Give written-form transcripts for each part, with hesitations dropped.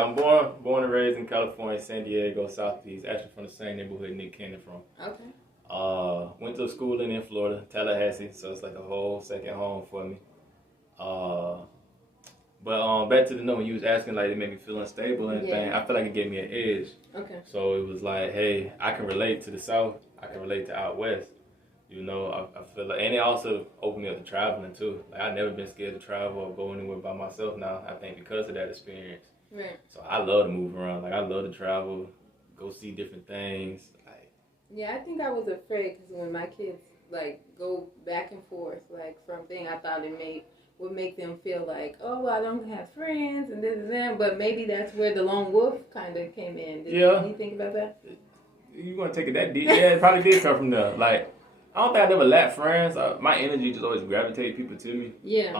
Yeah, I'm born and raised in California, San Diego, Southeast. Actually from the same neighborhood Nick Cannon from. Okay. Went to school in Florida, Tallahassee, so it's like a whole second home for me. But back to the note when you was asking, like, it made me feel unstable and everything. I feel like it gave me an edge. Okay. So it was like, hey, I can relate to the South. I can relate to out West. You know, I feel like, and it also opened me up to traveling too. Like, I've never been scared to travel or go anywhere by myself now. I think because of that experience. Right. So I love to move around. Like, I love to travel, go see different things. Like, yeah, I think I was afraid because when my kids like go back and forth, like from thing, I thought it would make them feel like, oh, I don't have friends and this and that. But maybe that's where the lone wolf kind of came in. Did you think about that? You want to take it that deep? Yeah, it probably did come from there. Like, I don't think I never lacked friends. My energy just always gravitated people to me. Yeah.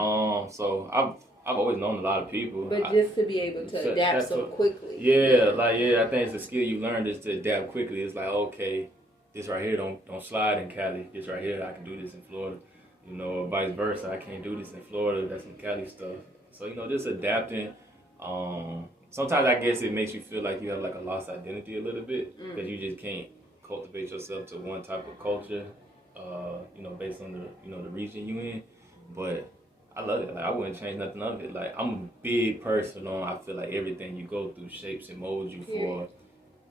So I've always known a lot of people. But just to be able to adapt so quickly. Yeah, I think it's a skill you learn is to adapt quickly. It's like, okay, this right here don't slide in Cali. This right here, I can do this in Florida. You know, or vice versa. I can't do this in Florida. That's some Cali stuff. So, you know, just adapting. Sometimes I guess it makes you feel like you have like a lost identity a little bit because you just can't cultivate yourself to one type of culture, you know, based on the region you in. But I love it. Like, I wouldn't change nothing of it. Like, I'm a big person on, I feel like everything you go through shapes and molds you for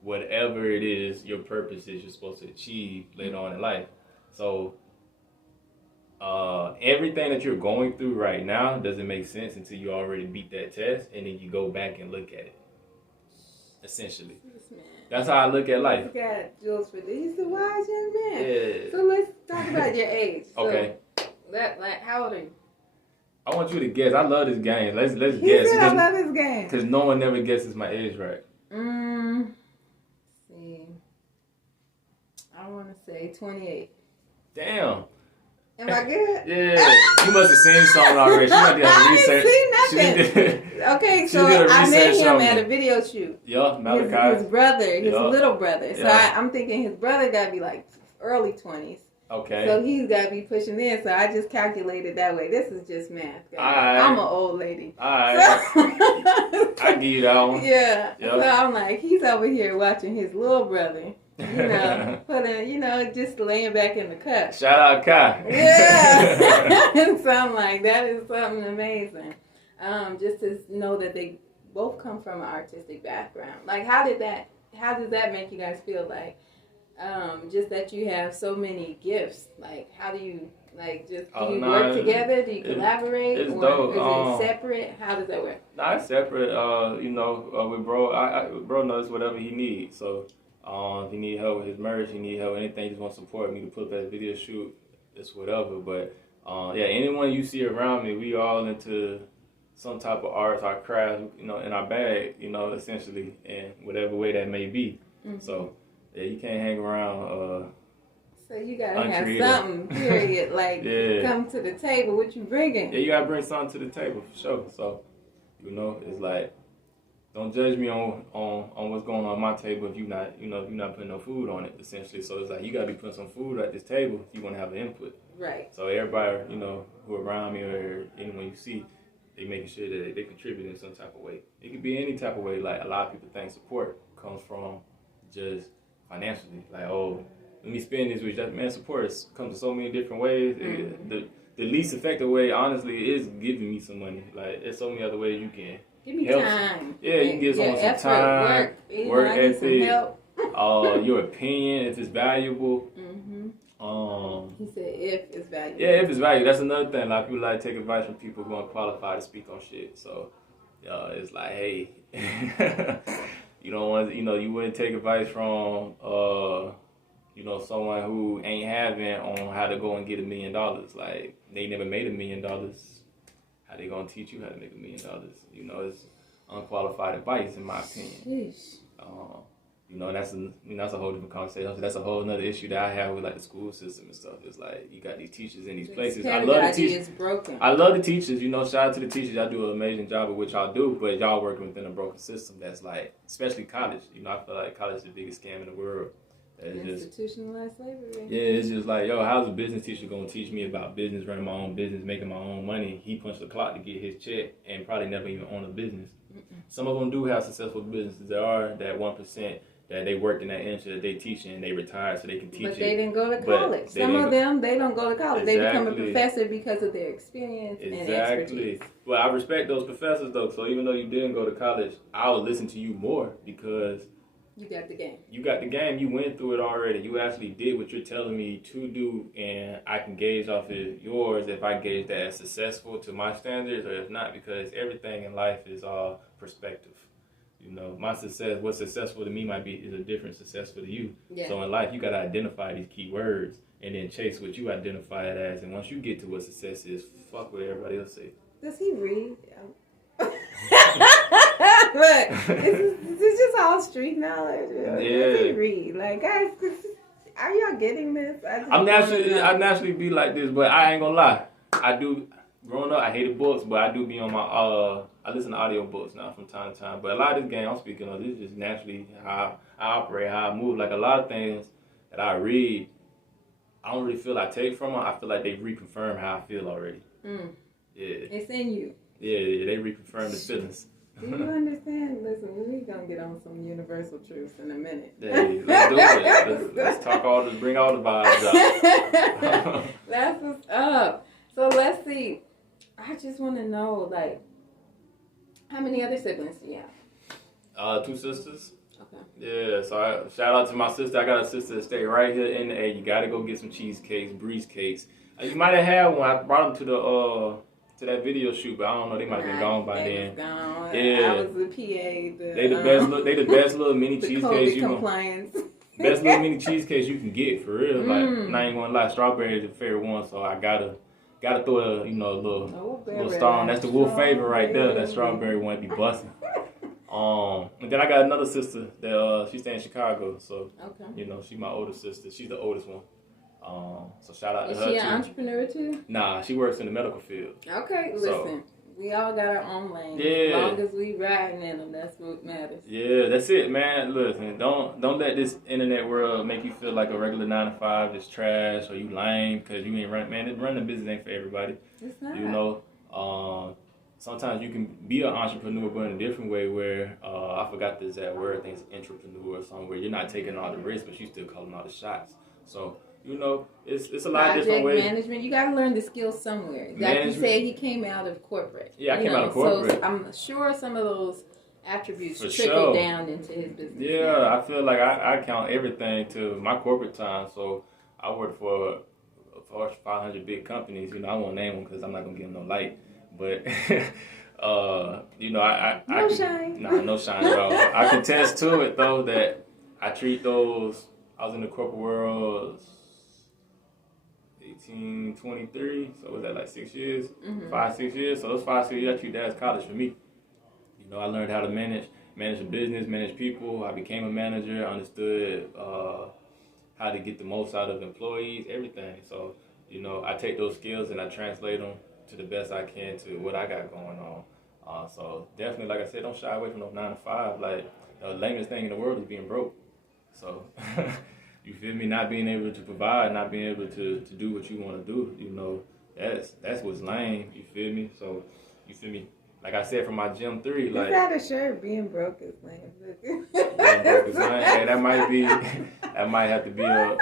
whatever it is your purpose is you're supposed to achieve later on in life. So everything that you're going through right now doesn't make sense until you already beat that test and then you go back and look at it. Essentially. That's how I look at life. Look at Jules for this. He's a wise young man. Yeah. So let's talk about your age. Okay. How old are you? I want you to guess. I love this game. Let's guess. Said I love this game. Because no one never guesses my age right. Let's see. I want to say 28. Damn. Am I good? Yeah. You must have seen something already. She might have research. I didn't see nothing. Okay, so I met him at a video shoot. Yeah, Malachi. His brother, his little brother. So I'm thinking his brother got to be like early 20s. Okay. So he's got to be pushing in. So I just calculated that way. This is just math, guys. Right. I'm an old lady. All right. So, I give you that one. Yeah. Yep. So I'm like, he's over here watching his little brother. Just laying back in the cut. Shout out Kai. Yeah. So I'm like, that is something amazing. Just to know that they both come from an artistic background. Like, how does that make you guys feel? Like, just that you have so many gifts. Like, how do you do you work together? Do you collaborate? It's or dope. Is it separate? How does that work? Nah, it's separate. With bro, bro knows whatever he needs. So, if he need help with his merch, he need help with anything, he just want to support me to put up at a video shoot, it's whatever. But anyone you see around me, we all into some type of art, our craft, in our bag, essentially, in whatever way that may be. Mm-hmm. So, you can't hang around. So you gotta have something, period. Like, come to the table. What you bringing? Yeah, you gotta bring something to the table for sure. So, it's like, don't judge me on what's going on my table if you're not putting no food on it, essentially. So it's like, you gotta be putting some food at this table if you want to have an input. Right. So everybody, who around me or anyone you see, they making sure that they contribute in some type of way. It could be any type of way. Like, a lot of people think support comes from just financially. Like, oh, let me spend this week. Support comes in so many different ways. Mm-hmm. The least effective way, honestly, is giving me some money. Like, there's so many other ways you can. Give me time. Yeah, you can give someone some time, work ethic, your opinion, if it's valuable. Mm-hmm. He said if it's valuable. Yeah, if it's valuable. That's another thing. A lot of people like to take advice from people who aren't qualified to speak on shit. So, it's like, hey, you don't want, you wouldn't take advice from, someone who ain't having on how to go and get $1 million. Like, they never made $1 million. How they gonna teach you how to make $1 million? It's unqualified advice, in my opinion. That's a whole different conversation. So that's a whole another issue that I have with, like, the school system and stuff. It's like, you got these teachers in these places. I love the teachers. I love the teachers. Shout out to the teachers. Y'all do an amazing job of what y'all do, but y'all working within a broken system. That's like, especially college. I feel like college is the biggest scam in the world. Institutionalized slavery. Yeah, it's just like, how's a business teacher gonna teach me about business, running my own business, making my own money? He punched the clock to get his check and probably never even own a business. Some of them do have successful businesses. There are that 1% that they worked in that industry that they teach in and they retired so they can teach But they didn't go to college. They Some of them, they don't go to college. Exactly. They become a professor because of their experience and expertise. Well, I respect those professors, though. So even though you didn't go to college, I would listen to you more because you got the game. You got the game. You went through it already. You actually did what you're telling me to do, and I can gauge off of yours if I gauge that as successful to my standards or if not, because everything in life is all perspective. You know, my success, what's successful to me is a different successful to you. Yeah. So in life, you got to identify these key words and then chase what you identify it as. And once you get to what success is, fuck what everybody else say. Does he read? Look, this is just all street knowledge. Yeah. Does he read? Like, guys, are y'all getting this? I naturally be like this, but I ain't gonna lie. I do. Growing up, I hated books, but I do be on my, I listen to audio books now from time to time. But a lot of this game I'm speaking of, this is just naturally how I operate, how I move. Like a lot of things that I read, I don't really feel I take from them. I feel like they reconfirm how I feel already. Mm. Yeah. It's in you. Yeah, they reconfirm the feelings. Do you understand? Listen, we're going to get on some universal truths in a minute. Hey, let's do it. Let's talk bring all the vibes out. That's what's up. So let's see. I just want to know, like, how many other siblings do you have? 2 sisters. Okay. Yeah, so shout out to my sister. I got a sister that stay right here in the A. You got to go get some cheesecakes, breeze cakes. You might have had one. I brought them to that video shoot, but I don't know. They might have been gone by then. Gone. Yeah. I was the PA. They the best little mini cheesecakes you compliance. Best little mini cheesecakes you can get for real. Like, I ain't gonna lie, strawberry is the favorite one, so I gotta throw a little star on. That's the Wolf favorite right there. That strawberry one be busting. And then I got another sister that she stay in Chicago, so she's my older sister. She's the oldest one. So shout out to her. Is she an entrepreneur too? Nah, she works in the medical field. Okay, listen. We all got our own lanes. Yeah. As long as we riding in them, that's what matters. Yeah, that's it, man. Listen, don't let this internet world make you feel like a regular 9 to 5 is trash or you lame because you ain't running a business ain't for everybody. It's not. You know, sometimes you can be an entrepreneur, but in a different way where, I forgot the exact word, I think it's entrepreneur or something, where you're not taking all the risks, but you still calling all the shots. So, it's a lot of different ways. Project management, you got to learn the skills somewhere. Like you said, he came out of corporate. Yeah, I came out of corporate. So I'm sure some of those attributes trickle down into his business. Yeah, now. I feel like I count everything to my corporate time. So I work for 500 big companies. I won't name them because I'm not going to give them no light. But, no shine. Nah, no shine at all. I can attest to it, though, that I treat those, I was in the corporate world 1823, so was that like 6 years? 5-6 years. So those 5-6 years, I treat that as college for me. I learned how to manage a business, manage people. I became a manager. I understood how to get the most out of employees, everything. So, I take those skills and I translate them to the best I can to what I got going on. So definitely, like I said, don't shy away from those 9 to 5. Like, the lamest thing in the world is being broke. So, you feel me? Not being able to provide, not being able to do what you want to do, that's what's lame. You feel me? So, you feel me? Like I said, from my Gym 3, like... Is that a shirt? Being broke is lame. Being broke is lame. Hey, that might have to be a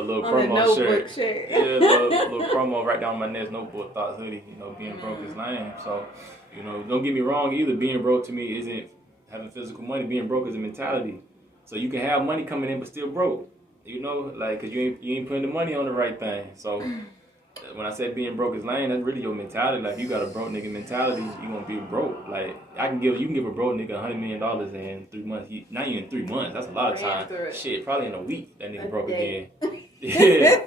little promo shirt. Yeah, a little promo right down my neck, notebook thoughts hoodie. Being broke is lame. So, don't get me wrong either. Being broke to me isn't having physical money. Being broke is a mentality. So you can have money coming in but still broke. Like, cause you ain't putting the money on the right thing. So when I say being broke is lame, that's really your mentality. Like, if you got a broke nigga mentality, you gonna be broke. Like, you can give a broke nigga $100 million in 3 months. Not even 3 months. That's a lot of time. Shit, probably in a week that nigga broke again. Yeah,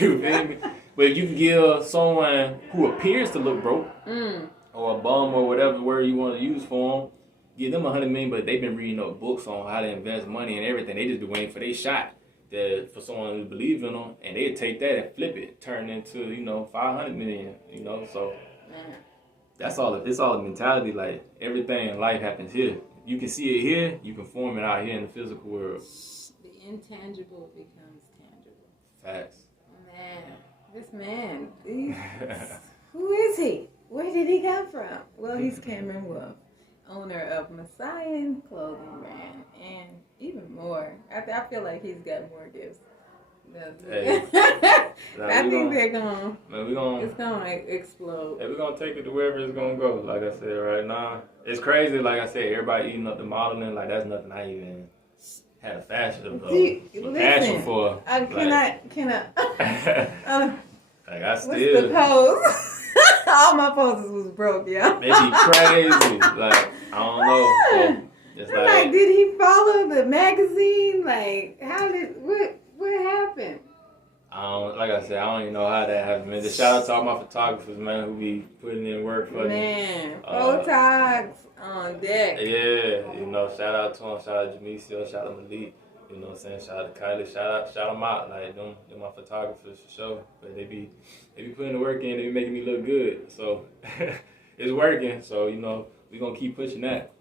you feel me? But if you can give someone who appears to look broke or a bum or whatever word you want to use for them, give them $100 million, but they've been reading up books on how to invest money and everything. They just been waiting for their shot. For someone to believe in them, and they'd take that and flip it, turn it into, 500 million, so that's all. It's all a mentality. Like, everything in life happens here. You can see it here, you can form it out here in the physical world. The intangible becomes tangible. Facts. This man, who is he? Where did he come from? Well, he's Cameron Wolf. owner of Messiah Clothing Brand, and even more. I feel like he's got more gifts. Hey, I think they're gonna. Man, it's gonna explode. Hey, we're gonna take it to wherever it's gonna go. Like I said, right now, it's crazy. Like I said, everybody eating up the modeling. Like that's nothing I even had a passion for. Can I? Like I still. What's the pose? All my poses was broke, yeah. They be crazy. Like I don't know. So, it's like, did he follow the magazine? Like, what happened? Like I said, I don't even know how that happened, man. Just shout out to all my photographers, man, who be putting in work for me. Man, photogs on deck. Yeah, shout out to them. Shout out to Jamisio, shout out to Malik. You know what I'm saying? Shout out to Kylie. Shout them out. Like, them my photographers for sure. But they be putting the work in. They be making me look good. So, it's working. So, we going to keep pushing that.